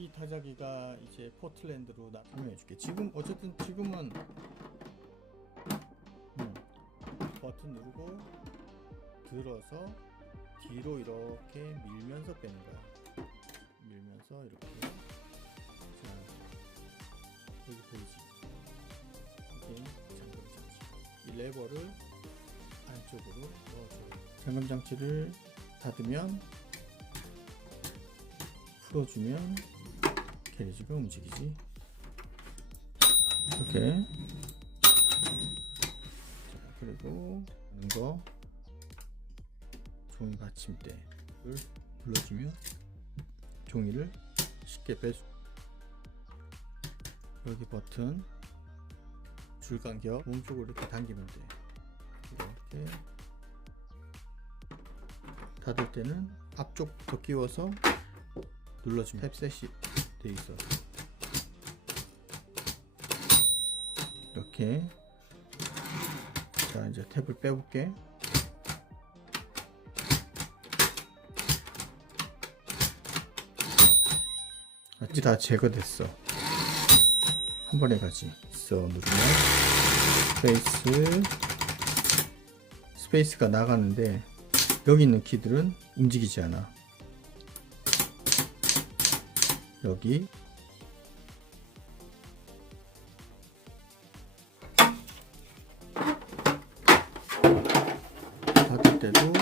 이 타자기가 이제 포틀랜드로 설명해줄게. 지금 어쨌든 지금은 버튼 누르고 들어서 뒤로 이렇게 밀면서 빼는 거야. 밀면서 이렇게. 자, 여기 보이지? 이게 잠금 장치. 이 레버를 안쪽으로 넣어줘요. 잠금 장치를 닫으면, 풀어주면 캐리지가 움직이지. 이렇게. 자, 그리고 이거 종이 받침대를 눌러주면 종이를 쉽게 뺄 수. 여기 버튼 줄간격 몸쪽으로 이렇게 당기면 돼. 이렇게 닫을 때는 앞쪽부터 끼워서 눌러주면 탭셋이 돼 있어. 이렇게. 자, 이제 탭을 빼볼게. 마치 다 제거됐어. 한 번에 가지. 누르면 스페이스가 나가는데 여기 있는 키들은 움직이지 않아. 여기 닫을 때도